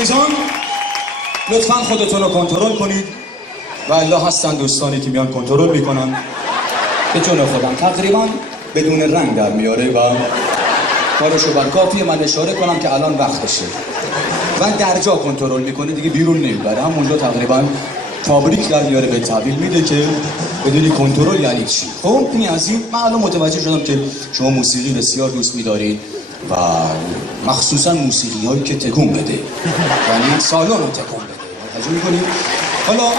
عزیزان لطفاً خودتون رو کنترل کنید و الله هستن دوستانی که میان کنترل میکنن به جون خودم تقریبا بدون رنگ در میاره و کارشو بر کافیه من اشاره کنم که الان وقتشه و در جا کنترل میکنه دیگه بیرون نمیبره همونجا تقریبا فابریک در میاره به تحویل میده که بدونی کنترل یعنی چی. خب این از این من الان متوجه شدم که شما موسیقی بسیار دوست میدارید و مخصوصا موسیقی هایی که تکون بده یعنی سالن رو تکون بده توجه میکنید. حالا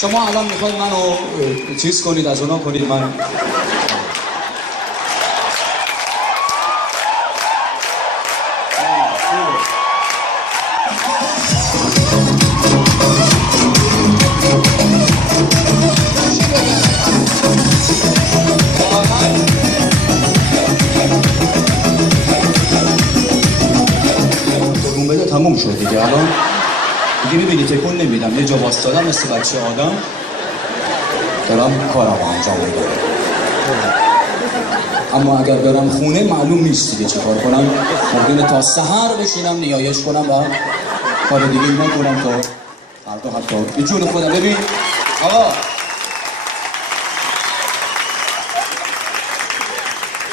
شما الان میخواید منو چیز کنید از اونا کنید من تموم شد دیگه الان دیگه میبینی تکون نمیدم یه جا واسطادم مثل بچه آدم دارم کارم انجام میدم اما اگر برم خونه معلوم نیست دیگه چه کار کنم ممکنه تا سحر بشینم نیایش کنم و کار دیگه نکنم تا فردا حتی به جون خودم. ببین آقا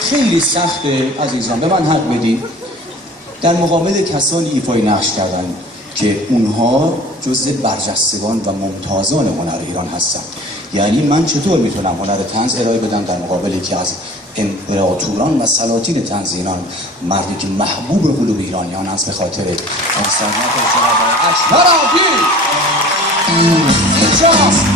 خیلی سخته عزیزان به من حق بدید در مقابل کسانی ایفای نقش کردن که اونها جزء برجستگان و ممتازان هنر ایران هستن. یعنی من چطور میتونم هنر طنز ارائه بدم در مقابل یکی از امپراتوران و سلاطین طنز ایران، مردی که محبوب قلوب ایرانیان است به خاطر انسانیت و جناب اکبر عبدی. اینجاست